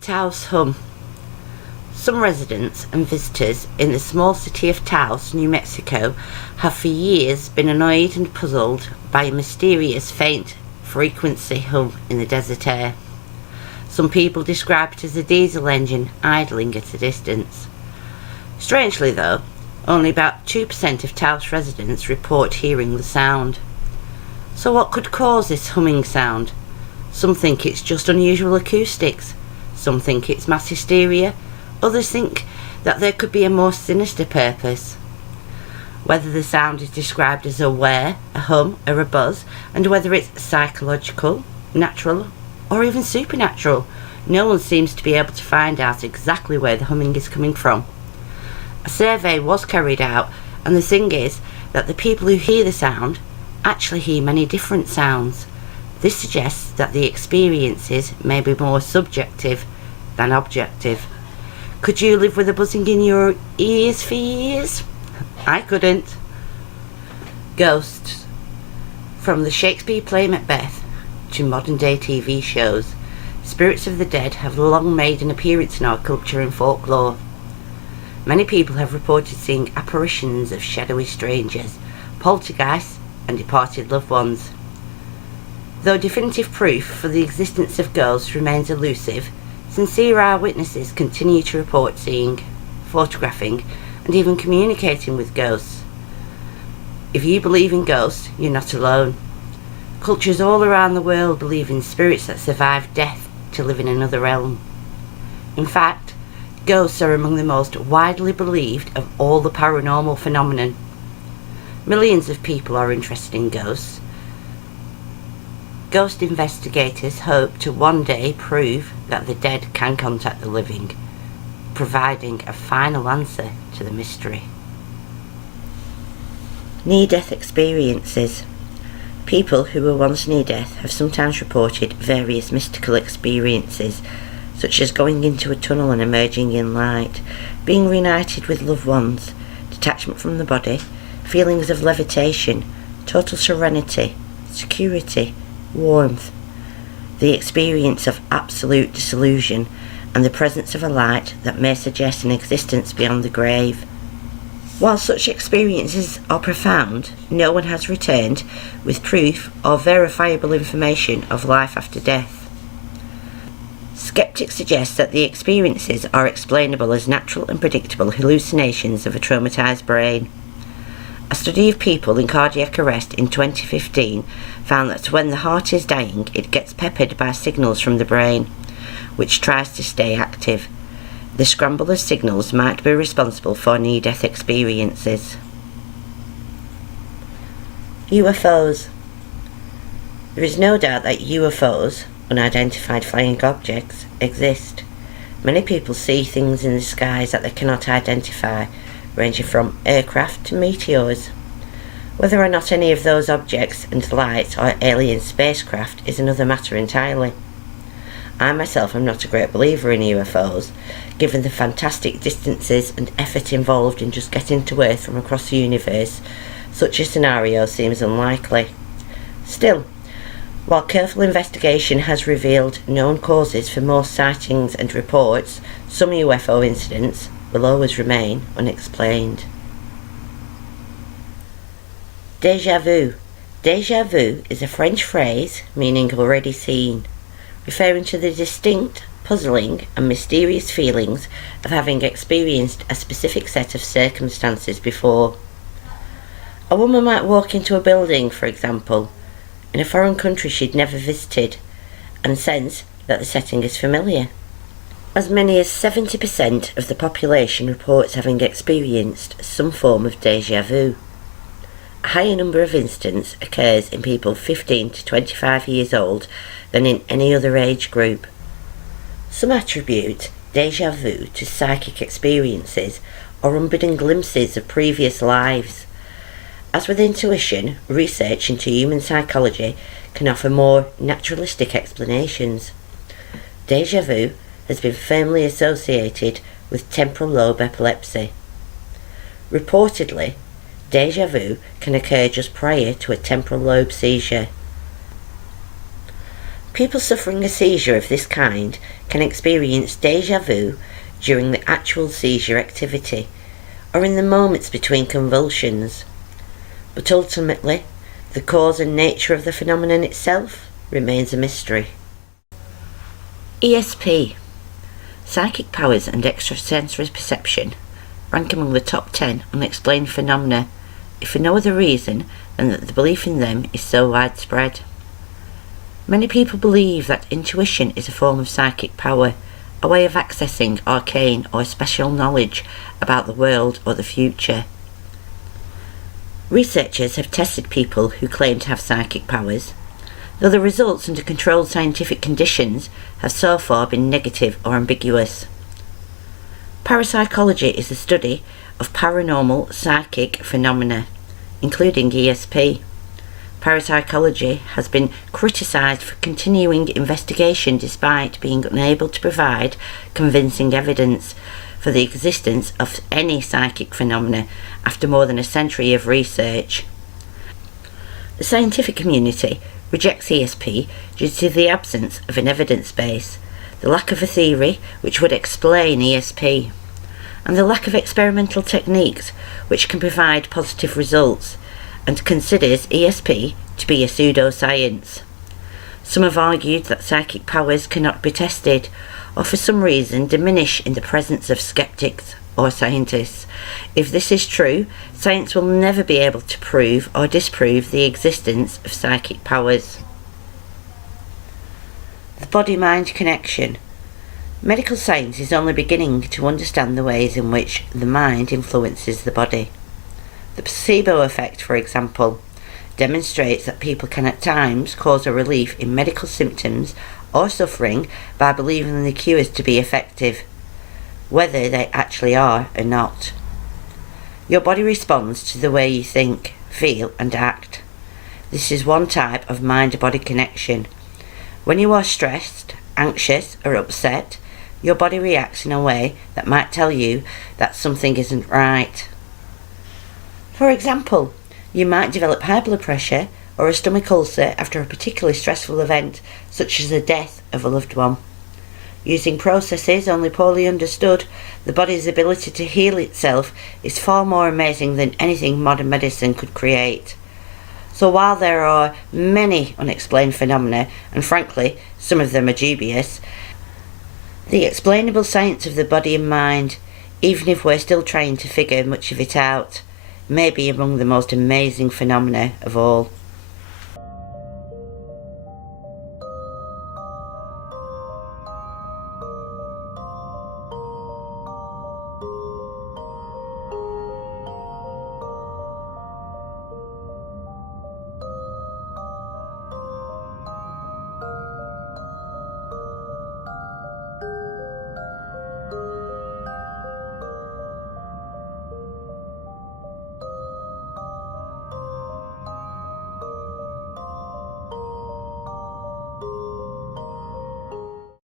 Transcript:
Taos Hum. Some residents and visitors in the small city of Taos, New Mexico, have for years been annoyed and puzzled by a mysterious faint frequency hum in the desert air. Some people describe it as a diesel engine idling at a distance. Strangely though, only about 2% of Taos residents report hearing the sound. So what could cause this humming sound? Some think it's just unusual acoustics. Some think it's mass hysteria. Others think that there could be a more sinister purpose. Whether the sound is described as a whir, a hum, or a buzz, and whether it's psychological, natural, or even supernatural, no one seems to be able to find out exactly where the humming is coming from. A survey was carried out, and the thing is that the people who hear the sound actually hear many different sounds. This suggests that the experiences may be more subjective than objective. Could you live with a buzzing in your ears for years? I couldn't. Ghosts. From the Shakespeare play Macbeth to modern day TV shows, spirits of the dead have long made an appearance in our culture and folklore. Many people have reported seeing apparitions of shadowy strangers, poltergeists, and departed loved ones. Though definitive proof for the existence of ghosts remains elusive, sincere eyewitnesses continue to report seeing, photographing, and even communicating with ghosts. If you believe in ghosts, you're not alone. Cultures all around the world believe in spirits that survive death to live in another realm. In fact, ghosts are among the most widely believed of all the paranormal phenomenon. Millions of people are interested in ghosts. Ghost investigators hope to one day prove that the dead can contact the living, providing a final answer to the mystery. Near-death experiences. People who were once near-death have sometimes reported various mystical experiences, such as going into a tunnel and emerging in light, being reunited with loved ones, detachment from the body, feelings of levitation, total serenity, security, warmth, the experience of absolute disillusion, and the presence of a light that may suggest an existence beyond the grave. While such experiences are profound, no one has returned with proof or verifiable information of life after death. Skeptics suggest that the experiences are explainable as natural and predictable hallucinations of a traumatized brain. A study of people in cardiac arrest in 2015 found that when the heart is dying, it gets peppered by signals from the brain, which tries to stay active. The scramble of signals might be responsible for near-death experiences. UFOs. There is no doubt that UFOs, unidentified flying objects, exist. Many people see things in the skies that they cannot identify, ranging from aircraft to meteors. Whether or not any of those objects and lights are alien spacecraft is another matter entirely. I myself am not a great believer in UFOs, given the fantastic distances and effort involved in just getting to Earth from across the universe. Such a scenario seems unlikely. Still, while careful investigation has revealed known causes for most sightings and reports, some UFO incidents will always remain unexplained. Deja vu. Deja vu is a French phrase meaning already seen, referring to the distinct, puzzling, and mysterious feelings of having experienced a specific set of circumstances before. A woman might walk into a building, for example, in a foreign country she'd never visited, and sense that the setting is familiar. As many as 70% of the population reports having experienced some form of déjà vu. A higher number of incidents occurs in people 15 to 25 years old than in any other age group. Some attribute déjà vu to psychic experiences or unbidden glimpses of previous lives. As with intuition, research into human psychology can offer more naturalistic explanations. Déjà vu has been firmly associated with temporal lobe epilepsy. Reportedly, déjà vu can occur just prior to a temporal lobe seizure. People suffering a seizure of this kind can experience deja vu during the actual seizure activity, or in the moments between convulsions. But ultimately, the cause and nature of the phenomenon itself remains a mystery. ESP, psychic powers and extrasensory perception, rank among the top 10 unexplained phenomena, if for no other reason than that the belief in them is so widespread. Many people believe that intuition is a form of psychic power, a way of accessing arcane or special knowledge about the world or the future. Researchers have tested people who claim to have psychic powers, though the results under controlled scientific conditions have so far been negative or ambiguous. Parapsychology is the study of paranormal psychic phenomena, including ESP. Parapsychology has been criticised for continuing investigation despite being unable to provide convincing evidence for the existence of any psychic phenomena after more than a century of research. The scientific community rejects ESP due to the absence of an evidence base, the lack of a theory which would explain ESP, and the lack of experimental techniques which can provide positive results, and considers ESP to be a pseudoscience. Some have argued that psychic powers cannot be tested, or for some reason diminish in the presence of skeptics or scientists. If this is true, science will never be able to prove or disprove the existence of psychic powers. The body-mind connection. Medical science is only beginning to understand the ways in which the mind influences the body. The placebo effect, for example, demonstrates that people can at times cause a relief in medical symptoms or suffering by believing the cures to be effective, whether they actually are or not. Your body responds to the way you think, feel and act. This is one type of mind-body connection. When you are stressed, anxious or upset, your body reacts in a way that might tell you that something isn't right. For example, you might develop high blood pressure or a stomach ulcer after a particularly stressful event, such as the death of a loved one. Using processes only poorly understood, the body's ability to heal itself is far more amazing than anything modern medicine could create. So while there are many unexplained phenomena, and frankly, some of them are dubious, the explainable science of the body and mind, even if we're still trying to figure much of it out, may be among the most amazing phenomena of all.